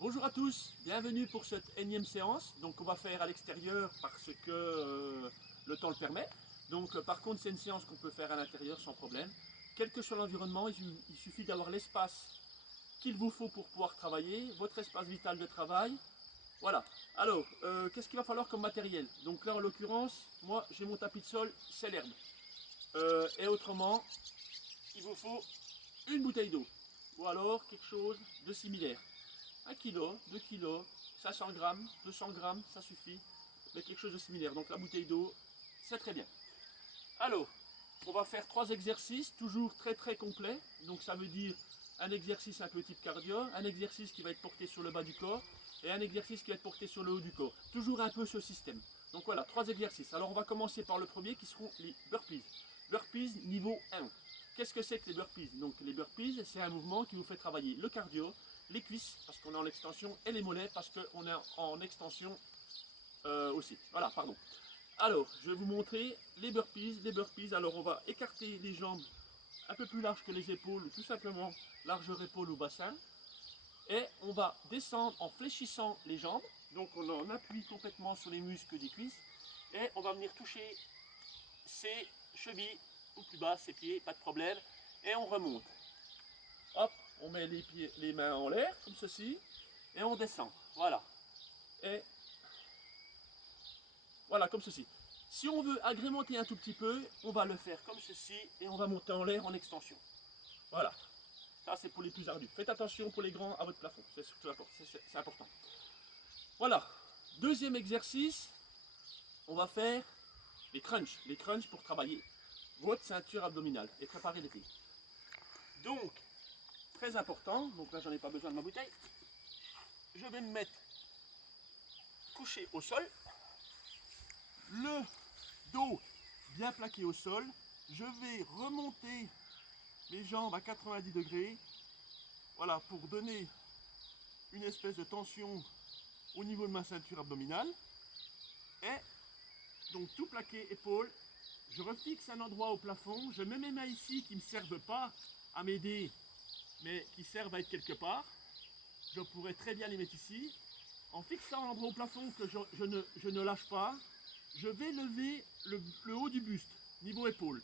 Bonjour à tous, bienvenue pour cette énième séance. Donc on va faire à l'extérieur parce que le temps le permet. Donc par contre c'est une séance qu'on peut faire à l'intérieur sans problème. Quel que soit l'environnement, il suffit d'avoir l'espace qu'il vous faut pour pouvoir travailler, votre espace vital de travail. Voilà. Alors, qu'est-ce qu'il va falloir comme matériel? Donc là en l'occurrence, moi j'ai mon tapis de sol, c'est l'herbe. Et autrement, il vous faut une bouteille d'eau. Ou alors quelque chose de similaire. 1 kg, 2 kg, 500 grammes, 200 grammes, ça suffit, mais quelque chose de similaire. Donc la bouteille d'eau, c'est très bien. Alors, on va faire 3 exercices, toujours très complets. Donc ça veut dire un exercice un peu type cardio, un exercice qui va être porté sur le bas du corps, et un exercice qui va être porté sur le haut du corps. Toujours un peu ce système. Donc voilà, 3 exercices. Alors on va commencer par le premier qui seront les burpees. Burpees niveau 1. Qu'est-ce que c'est que les burpees? Donc les burpees, c'est un mouvement qui vous fait travailler le cardio, les cuisses parce qu'on est en extension et les mollets parce qu'on est en extension aussi. Voilà, pardon. Alors, je vais vous montrer les burpees. Les burpees, alors on va écarter les jambes un peu plus larges que les épaules, ou tout simplement largeur épaule ou bassin. Et on va descendre en fléchissant les jambes. Donc on en appuie complètement sur les muscles des cuisses. Et on va venir toucher ses chevilles ou plus bas, ses pieds, pas de problème. Et on remonte. Hop, on met les mains en l'air, comme ceci, et on descend. Voilà. Et voilà, comme ceci. Si on veut agrémenter un tout petit peu, on va le faire comme ceci, et on va monter en l'air en extension. Voilà. Ça, c'est pour les plus ardus. Faites attention pour les grands à votre plafond. C'est surtout c'est important. Voilà. Deuxième exercice, on va faire les crunchs. Les crunchs pour travailler votre ceinture abdominale et préparer l'été. Donc, très important, donc là j'en ai pas besoin de ma bouteille, je vais me mettre couché au sol, le dos bien plaqué au sol, je vais remonter les jambes à 90 degrés, voilà, pour donner une espèce de tension au niveau de ma ceinture abdominale, et donc tout plaqué, épaules, je refixe un endroit au plafond, je mets mes mains ici qui ne me servent pas à m'aider, mais qui servent à être quelque part. Je pourrais très bien les mettre ici. En fixant l'endroit au plafond que je ne lâche pas, je vais lever le haut du buste, niveau épaule.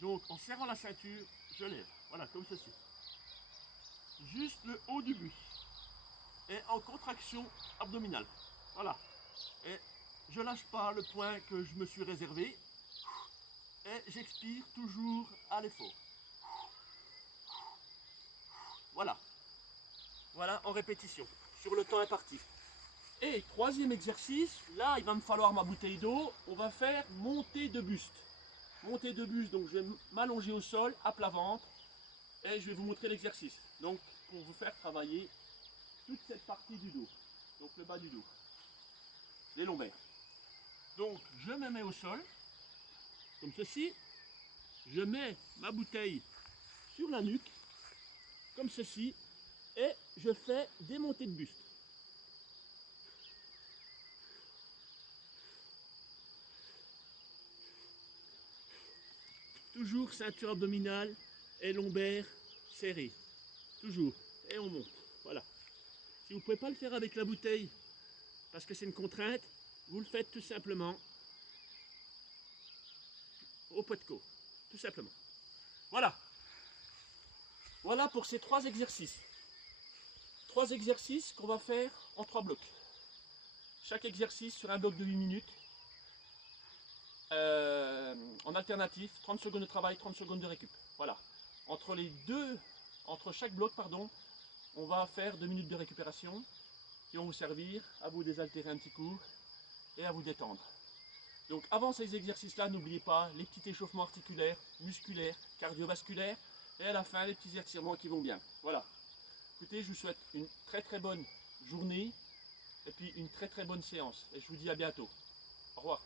Donc en serrant la ceinture, je lève. Voilà, comme ceci. Juste le haut du buste. Et en contraction abdominale. Voilà. Et je ne lâche pas le point que je me suis réservé. Et j'expire toujours à l'effort. Voilà. Voilà en répétition, sur le temps imparti. Et troisième exercice, là il va me falloir ma bouteille d'eau, on va faire montée de buste. Montée de buste, donc je vais m'allonger au sol, à plat ventre, et je vais vous montrer l'exercice. Donc pour vous faire travailler toute cette partie du dos, donc le bas du dos, les lombaires. Donc je me mets au sol, comme ceci, je mets ma bouteille sur la nuque, comme ceci, et je fais des montées de buste. Toujours ceinture abdominale et lombaire serrée. Toujours. Et on monte. Voilà. Si vous ne pouvez pas le faire avec la bouteille, parce que c'est une contrainte, vous le faites tout simplement au pot de co. Tout simplement. Voilà. Voilà pour ces 3 exercices. 3 exercices qu'on va faire en 3 blocs. Chaque exercice sur un bloc de 8 minutes. En alternatif, 30 secondes de travail, 30 secondes de récup. Voilà. Entre chaque bloc, pardon, on va faire 2 minutes de récupération qui vont vous servir à vous désaltérer un petit coup et à vous détendre. Donc avant ces exercices-là, n'oubliez pas les petits échauffements articulaires, musculaires, cardiovasculaires et à la fin les petits étirements qui vont bien. Voilà. Écoutez, je vous souhaite une très bonne journée et puis une très bonne séance. Et je vous dis à bientôt. Au revoir.